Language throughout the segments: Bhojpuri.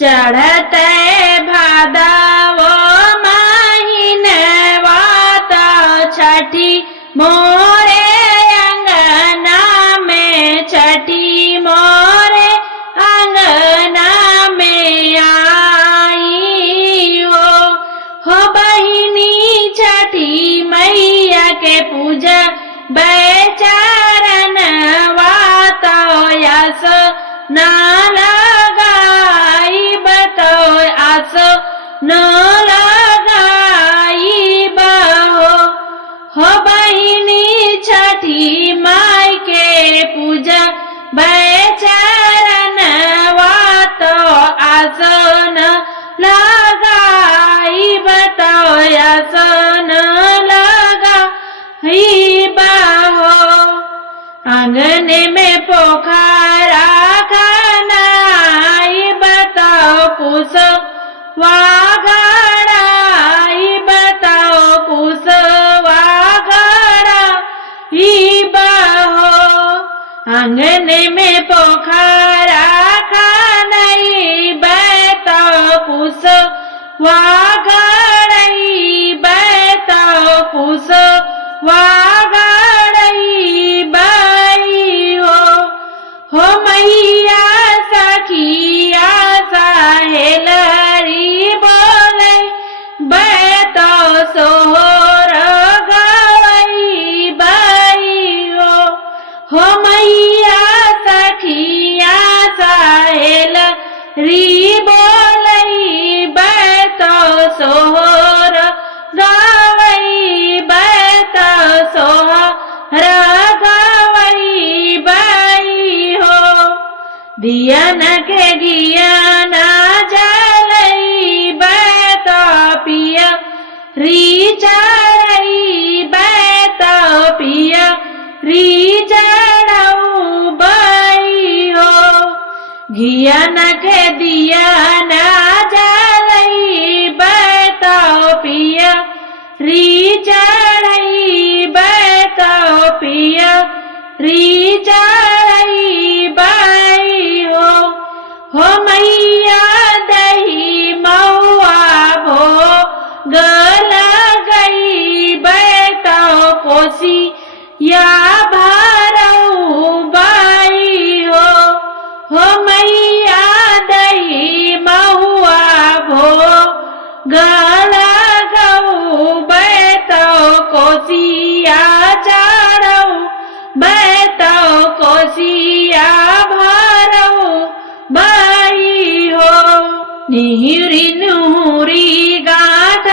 चढ़ते भादवो महीनवा तो छठी मोरे अंगना में, छठी मोरे अंगना में आई हो बहिनी छठी मैया के पूजा बेचारन वातो यस न लगाई बतो आस न लगाई हो बहिनी छठी माई के पूजा बेचारन वातो आस न लगाई बतो आस न लगाई आंगन में पोखरा खनाई बताओ कुस वागड़ाई बताओ कुस वागड़ाई बहो आंगन में पोखरा खनाई बताओ कुस वागड़ाई बताओ कुस वागड़ाई बाई हो मैया सखिया सहेलरी बोले बैतो सोहर गवई बाई हो मैया सखिया सहेलरी बोले बैतो सोहर गवई बैतो सोहर गवई बाई हो दियन के गियन जलई बैतो पिया री चढ़ई बैतो पिया री चढ़ऊ बाई हो घियन के दियन जलई बैतो पिया री चढ़ई बैतो पिया री चढ़ई बाई हो मैया दही महुआ भो गल गई बैतो कोसी या भरऊ बाई हो मैया दही महुआ भो गल गऊ बैतो कोसिया चढ़ऊ बैतो कोसिया भरऊ बाई हो निहुरी नुहुरी गाथ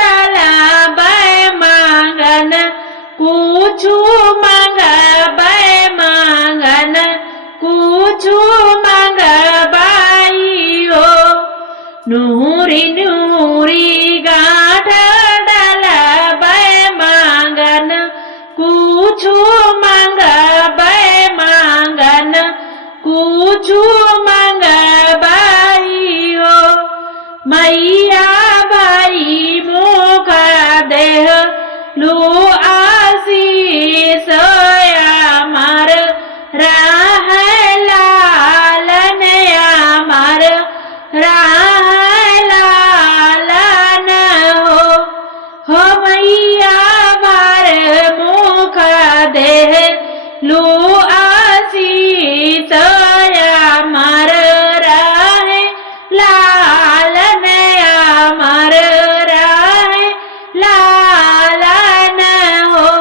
डाला बै मांगन कुछु मांग बै मांगन कुछु मांग बाई हो नुहुरी नुहुरी गाथ डाला बै मांगन कुछु मांग बै मांगन कुछु मांग बाई हो मैया बाई मुख देह लू आशीष अमर राह लालन अमर राह